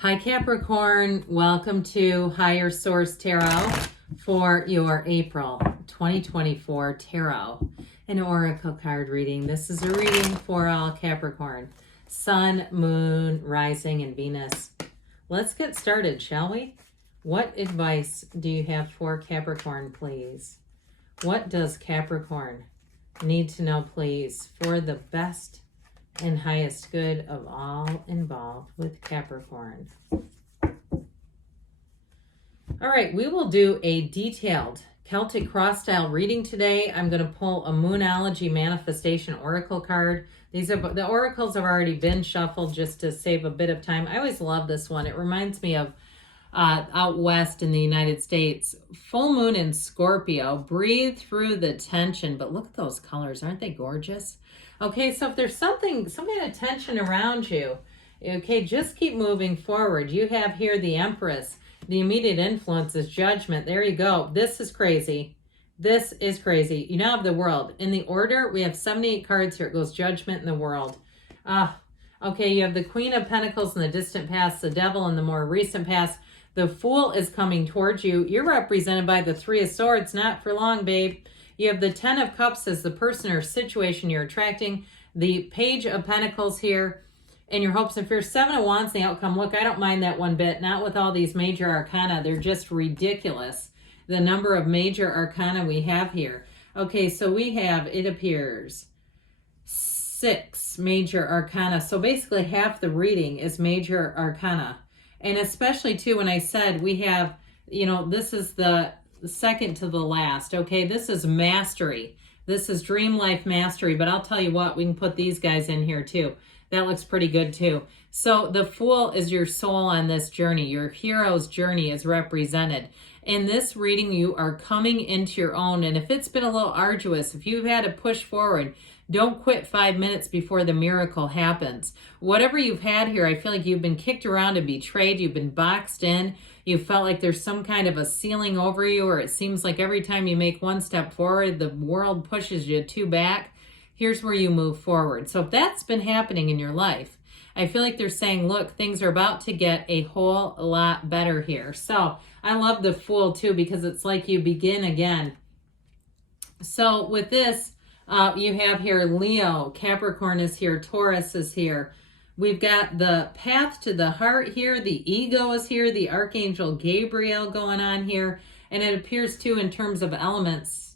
Hi Capricorn, welcome to Higher Source Tarot for your April 2024 Tarot, an oracle card reading. This is a reading for all Capricorn, Sun, Moon, Rising, and Venus. Let's get started, shall we? What advice do you have for Capricorn, please? What does Capricorn need to know, please, for the best and highest good of all involved with Capricorn? All right, we will do a detailed Celtic cross style reading today. I'm going to pull a Moonology Manifestation Oracle card. These are the oracles have already been shuffled just to save a bit of time. I always love this one. It reminds me of out west in the United States, full moon in Scorpio. Breathe through the tension, but look at those colors. Aren't they gorgeous? Okay, so if there's some kind of tension around you, okay, just keep moving forward. You have here the Empress. The immediate influence is Judgment. There you go. This is crazy. This is crazy. You now have the World. In the order, we have 78 cards here. It goes Judgment and the World. Okay, you have the Queen of Pentacles in the distant past, the Devil in the more recent past. The Fool is coming towards you. You're represented by the Three of Swords. Not for long, babe. You have the Ten of Cups as the person or situation you're attracting. The Page of Pentacles here. And your hopes and fears. Seven of Wands, the outcome. Look, I don't mind that one bit. Not with all these major arcana. They're just ridiculous. The number of major arcana we have here. Okay, so we have, it appears, 6 major arcana. So basically half the reading is major arcana. And especially too, when I said we have, you know, this is the second to the last. Okay, this is mastery. This is dream life mastery. But I'll tell you what, we can put these guys in here too. That looks pretty good too. So the Fool is your soul on this journey. Your hero's journey is represented. In this reading, you are coming into your own. And if it's been a little arduous, if you've had to push forward, don't quit 5 minutes before the miracle happens. Whatever you've had here, I feel like you've been kicked around and betrayed. You've been boxed in. You felt like there's some kind of a ceiling over you, or it seems like every time you make one step forward, the world pushes you 2 back. Here's where you move forward. So if that's been happening in your life, I feel like they're saying, look, things are about to get a whole lot better here. So I love the Fool too, because it's like you begin again. So with this, you have here Leo, Capricorn is here, Taurus is here. We've got the path to the heart here. The ego is here. The Archangel Gabriel going on here. And it appears too in terms of elements,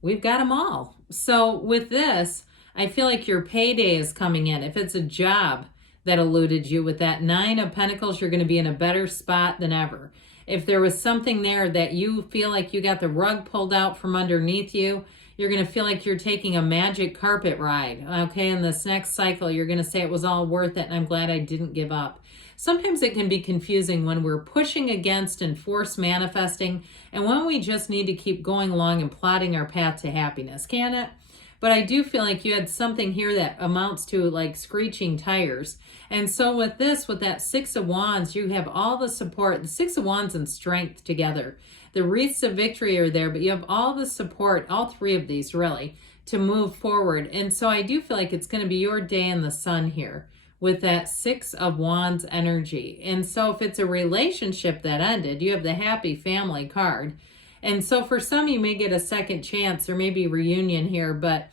we've got them all. So with this, I feel like your payday is coming in. If it's a job that eluded you with that 9 of Pentacles, you're going to be in a better spot than ever. If there was something there that you feel like you got the rug pulled out from underneath you, you're going to feel like you're taking a magic carpet ride. Okay, in this next cycle, you're going to say it was all worth it and I'm glad I didn't give up. Sometimes it can be confusing when we're pushing against and force manifesting, and when we just need to keep going along and plotting our path to happiness, can it? But I do feel like you had something here that amounts to like screeching tires. And so with this, with that 6 of Wands, you have all the support, the 6 of Wands and strength together. The wreaths of victory are there, but you have all the support, all 3 of these really, to move forward. And so I do feel like it's going to be your day in the sun here with that 6 of Wands energy. And so if it's a relationship that ended, you have the happy family card. And so for some, you may get a second chance or maybe reunion here, but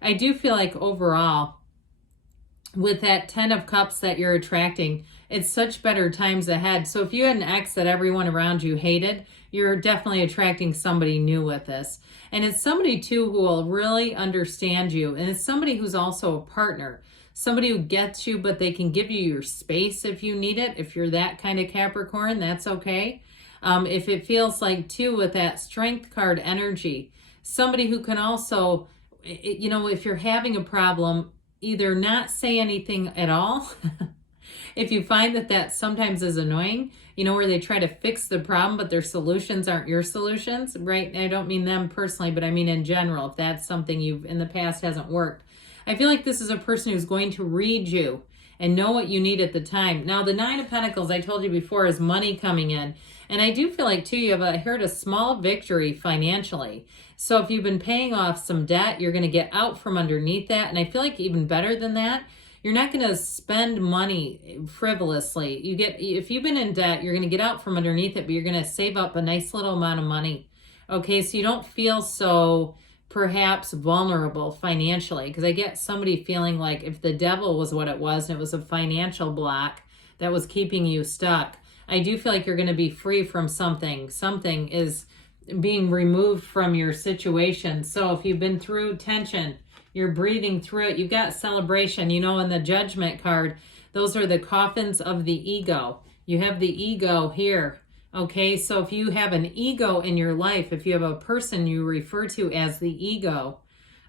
I do feel like overall, with that 10 of Cups that you're attracting, it's such better times ahead. So if you had an ex that everyone around you hated, you're definitely attracting somebody new with this. And it's somebody too who will really understand you. And it's somebody who's also a partner. Somebody who gets you, but they can give you your space if you need it. If you're that kind of Capricorn, that's okay. If it feels like too with that strength card energy, somebody who can also, you know, if you're having a problem, either not say anything at all. If you find that that sometimes is annoying, you know, where they try to fix the problem, but their solutions aren't your solutions, right? I don't mean them personally, but I mean in general, if that's something you've in the past hasn't worked. I feel like this is a person who's going to read you and know what you need at the time. Now, the 9 of Pentacles, I told you before, is money coming in. And I do feel like, too, you have a small victory financially. So if you've been paying off some debt, you're going to get out from underneath that. And I feel like even better than that, You're not going to spend money frivolously. If you've been in debt, you're going to get out from underneath it, but you're going to save up a nice little amount of money. Okay, so you don't feel so perhaps vulnerable financially, because I get somebody feeling like if the devil was what it was and it was a financial block that was keeping you stuck, I do feel like you're going to be free from something. Something is being removed from your situation. So if you've been through tension, you're breathing through it. You've got celebration. You know, in the Judgment card, those are the coffins of the ego. You have the ego here. Okay, so if you have an ego in your life, if you have a person you refer to as the ego,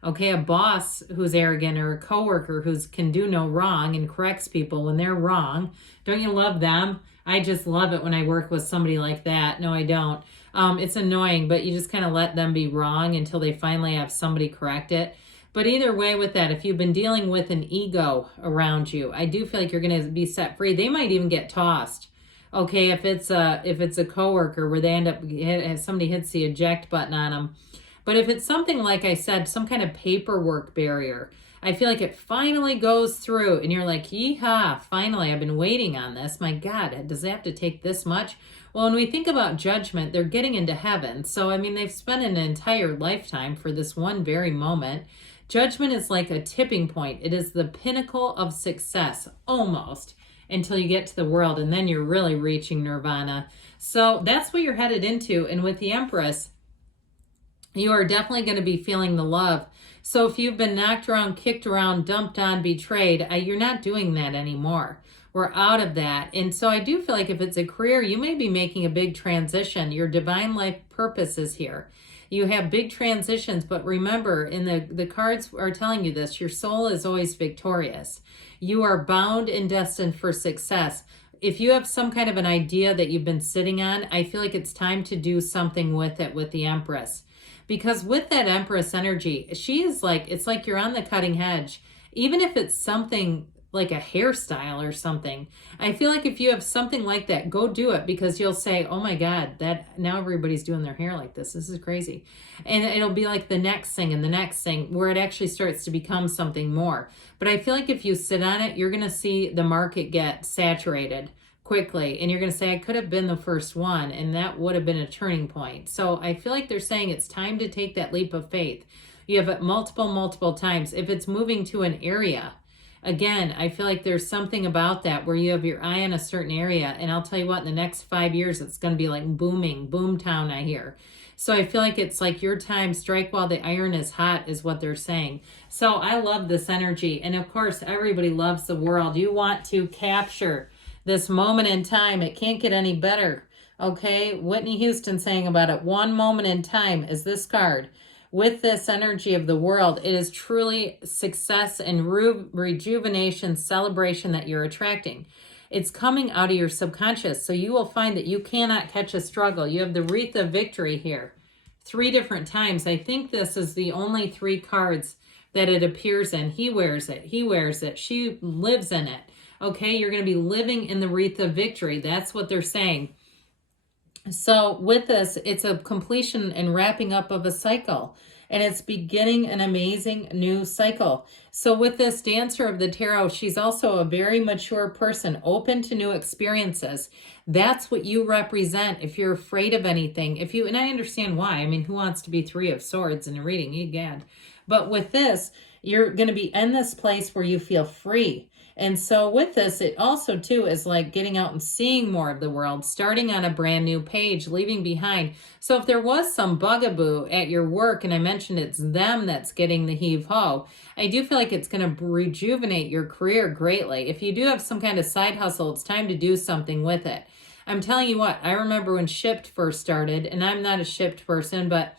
okay, a boss who's arrogant or a coworker who can do no wrong and corrects people when they're wrong, don't you love them? I just love it when I work with somebody like that. No, I don't. It's annoying, but you just kind of let them be wrong until they finally have somebody correct it. But either way with that, if you've been dealing with an ego around you, I do feel like you're going to be set free. They might even get tossed. Okay, if it's a coworker where they end up, somebody hits the eject button on them. But if it's something, like I said, some kind of paperwork barrier, I feel like it finally goes through and you're like, yeehaw, finally, I've been waiting on this. My God, does it have to take this much? Well, when we think about judgment, they're getting into heaven. So, I mean, they've spent an entire lifetime for this one very moment. Judgment is like a tipping point. It is the pinnacle of success, almost, until you get to the world, and then you're really reaching nirvana. So that's what you're headed into. And with the Empress, you are definitely going to be feeling the love. So if you've been knocked around, kicked around, dumped on, betrayed, you're not doing that anymore. We're out of that. And so I do feel like if it's a career, you may be making a big transition. Your divine life purpose is here. You have big transitions, but remember, in the cards are telling you this, your soul is always victorious. You are bound and destined for success. If you have some kind of an idea that you've been sitting on, I feel like it's time to do something with it with the Empress. Because with that Empress energy, she is like, it's like you're on the cutting edge. Even if it's something like a hairstyle or something, I feel like if you have something like that, go do it, because you'll say, oh my God, that now everybody's doing their hair like this. This is crazy. And it'll be like the next thing and the next thing, where it actually starts to become something more. But I feel like if you sit on it, you're going to see the market get saturated quickly. And you're going to say, I could have been the first one, and that would have been a turning point. So I feel like they're saying it's time to take that leap of faith. You have it multiple times. If it's moving to an area, again, I feel like there's something about that where you have your eye on a certain area. And I'll tell you what, in the next 5 years, it's going to be like booming, boom town, I hear. So I feel like it's like your time, strike while the iron is hot, is what they're saying. So I love this energy. And of course, everybody loves the world. You want to capture this moment in time. It can't get any better. Okay, Whitney Houston saying about it, one moment in time is this card. With this energy of the world, it is truly success and rejuvenation, celebration that you're attracting. It's coming out of your subconscious. So you will find that you cannot catch a struggle. You have the wreath of victory here 3 different times. I think this is the only 3 cards that it appears in. He wears it. He wears it. She lives in it. Okay, you're going to be living in the wreath of victory. That's what they're saying. So with this, it's a completion and wrapping up of a cycle, and it's beginning an amazing new cycle. So with this Dancer of the Tarot, she's also a very mature person, open to new experiences. That's what you represent if you're afraid of anything. And I understand why. I mean, who wants to be 3 of Swords in a reading? Egad. But with this, you're going to be in this place where you feel free. And so with this, it also, too, is like getting out and seeing more of the world, starting on a brand new page, leaving behind. So if there was some bugaboo at your work, and I mentioned it's them that's getting the heave-ho, I do feel like it's going to rejuvenate your career greatly. If you do have some kind of side hustle, it's time to do something with it. I'm telling you what, I remember when Shipped first started, and I'm not a Shipped person, but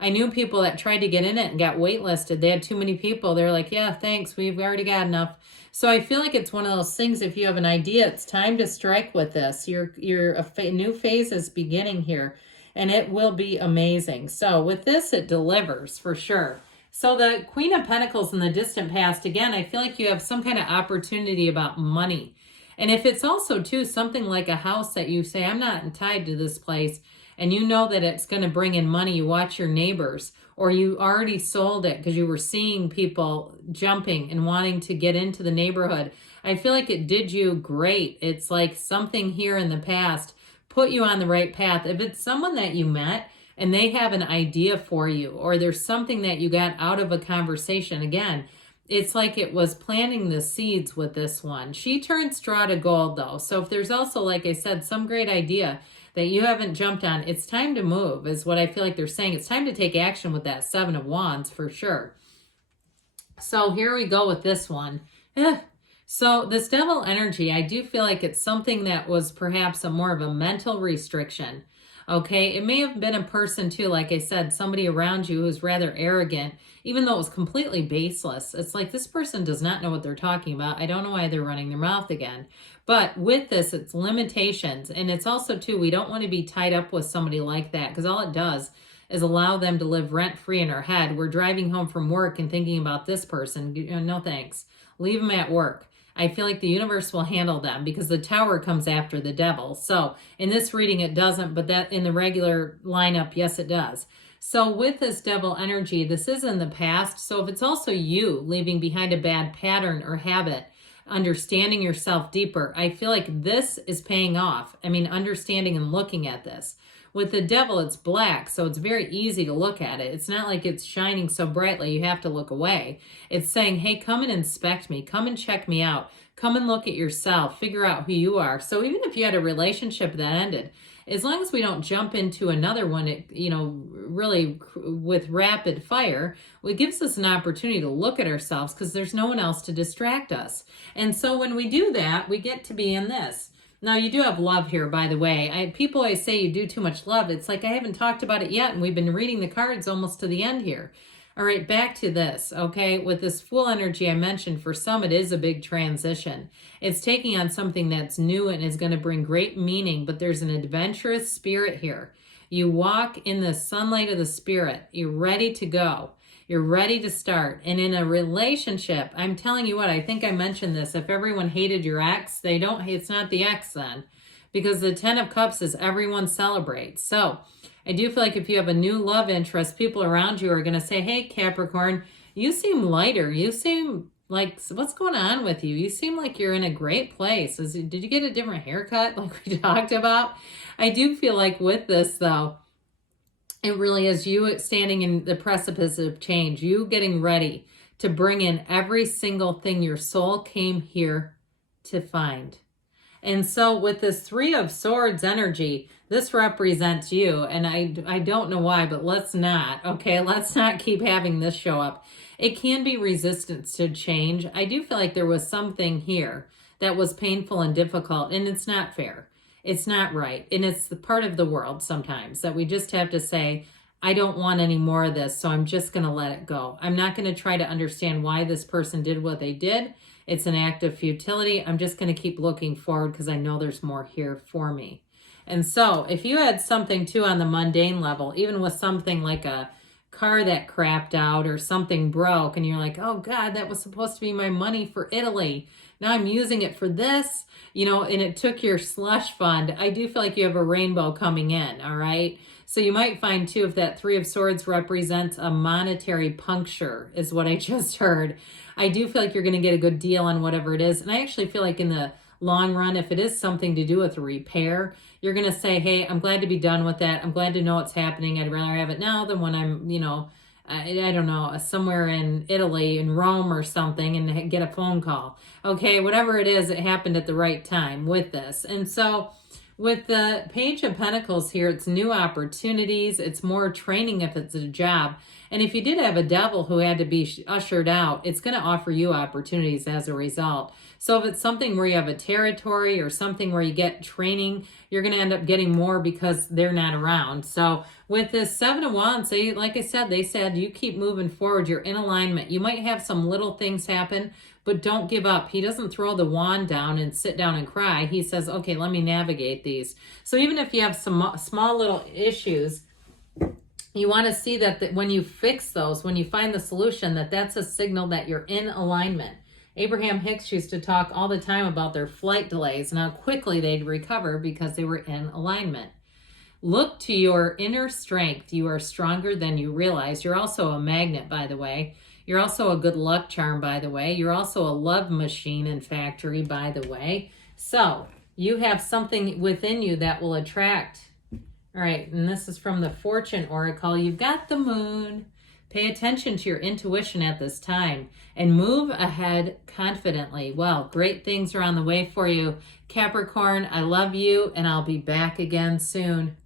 I knew people that tried to get in it and got waitlisted. They had too many people. They're like, yeah, thanks, we've already got enough. So I feel like it's one of those things, if you have an idea, it's time to strike with this. Your new phase is beginning here, and it will be amazing. So with this, it delivers for sure. So the Queen of Pentacles in the distant past, again, I feel like you have some kind of opportunity about money. And if it's also, too, something like a house that you say, I'm not tied to this place, and you know that it's going to bring in money, you watch your neighbors, or you already sold it because you were seeing people jumping and wanting to get into the neighborhood. I feel like it did you great. It's like something here in the past put you on the right path. If it's someone that you met and they have an idea for you, or there's something that you got out of a conversation, again, it's like it was planting the seeds with this one. She turned straw to gold, though. So if there's also, like I said, some great idea that you haven't jumped on, it's time to move, is what I feel like they're saying. It's time to take action with that Seven of Wands for sure. So here we go with this one. So this devil energy, I do feel like it's something that was perhaps more of a mental restriction. Okay, it may have been a person too, like I said, somebody around you who's rather arrogant, even though it was completely baseless. It's like this person does not know what they're talking about. I don't know why they're running their mouth again. But with this, it's limitations. And it's also too, we don't want to be tied up with somebody like that, because all it does is allow them to live rent-free in our head. We're driving home from work and thinking about this person. No thanks. Leave them at work. I feel like the universe will handle them, because the Tower comes after the devil. So in this reading, it doesn't, but that in the regular lineup, yes, it does. So with this devil energy, this is in the past. So if it's also you leaving behind a bad pattern or habit, understanding yourself deeper, I feel like this is paying off. I mean, understanding and looking at this. With the devil, it's black, so it's very easy to look at it. It's not like it's shining so brightly you have to look away. It's saying, hey, come and inspect me. Come and check me out. Come and look at yourself. Figure out who you are. So even if you had a relationship that ended, as long as we don't jump into another one, really with rapid fire, it gives us an opportunity to look at ourselves, because there's no one else to distract us. And so when we do that, we get to be in this. Now, you do have love here, by the way. People always say you do too much love. It's like I haven't talked about it yet, and we've been reading the cards almost to the end here. All right, back to this, okay? With this Fool energy I mentioned, for some, it is a big transition. It's taking on something that's new and is going to bring great meaning, but there's an adventurous spirit here. You walk in the sunlight of the spirit. You're ready to go. You're ready to start. And in a relationship, I'm telling you what, I think I mentioned this. If everyone hated your ex, it's not the ex then. Because the 10 of Cups is everyone celebrates. So I do feel like if you have a new love interest, people around you are going to say, hey, Capricorn, you seem lighter. You seem like, what's going on with you? You seem like you're in a great place. Did you get a different haircut like we talked about? I do feel like with this, though, it really is you standing in the precipice of change, you getting ready to bring in every single thing your soul came here to find. And so with this Three of Swords energy, this represents you. And I don't know why, but let's not, okay? Let's not keep having this show up. It can be resistance to change. I do feel like there was something here that was painful and difficult, and it's not fair. It's not right. And it's the part of the world sometimes that we just have to say, I don't want any more of this, so I'm just going to let it go. I'm not going to try to understand why this person did what they did. It's an act of futility. I'm just going to keep looking forward, because I know there's more here for me. And so if you had something too on the mundane level, even with something like a car that crapped out or something broke, and you're like, oh God, that was supposed to be my money for Italy. Now I'm using it for this, and it took your slush fund. I do feel like you have a rainbow coming in, all right? So you might find too, if that Three of Swords represents a monetary puncture, is what I just heard. I do feel like you're going to get a good deal on whatever it is. And I actually feel like in the long run, if it is something to do with a repair, you're going to say, hey, I'm glad to be done with that. I'm glad to know what's happening. I'd rather have it now than when I'm, I don't know, somewhere in Italy, in Rome or something, and get a phone call. Okay, whatever it is, it happened at the right time with this. And so with the Page of Pentacles here, it's new opportunities. It's more training if it's a job. And if you did have a devil who had to be ushered out, it's going to offer you opportunities as a result. So if it's something where you have a territory or something where you get training, you're going to end up getting more because they're not around. So with this Seven of Wands, like I said, they said you keep moving forward. You're in alignment. You might have some little things happen, but don't give up. He doesn't throw the wand down and sit down and cry. He says, okay, let me navigate these. So even if you have some small little issues, you want to see that when you fix those, when you find the solution, that's a signal that you're in alignment. Abraham Hicks used to talk all the time about their flight delays and how quickly they'd recover because they were in alignment. Look to your inner strength. You are stronger than you realize. You're also a magnet, by the way. You're also a good luck charm, by the way. You're also a love machine and factory, by the way. So you have something within you that will attract. All right, and this is from the Fortune Oracle. You've got the moon. Pay attention to your intuition at this time and move ahead confidently. Well, great things are on the way for you. Capricorn, I love you, and I'll be back again soon.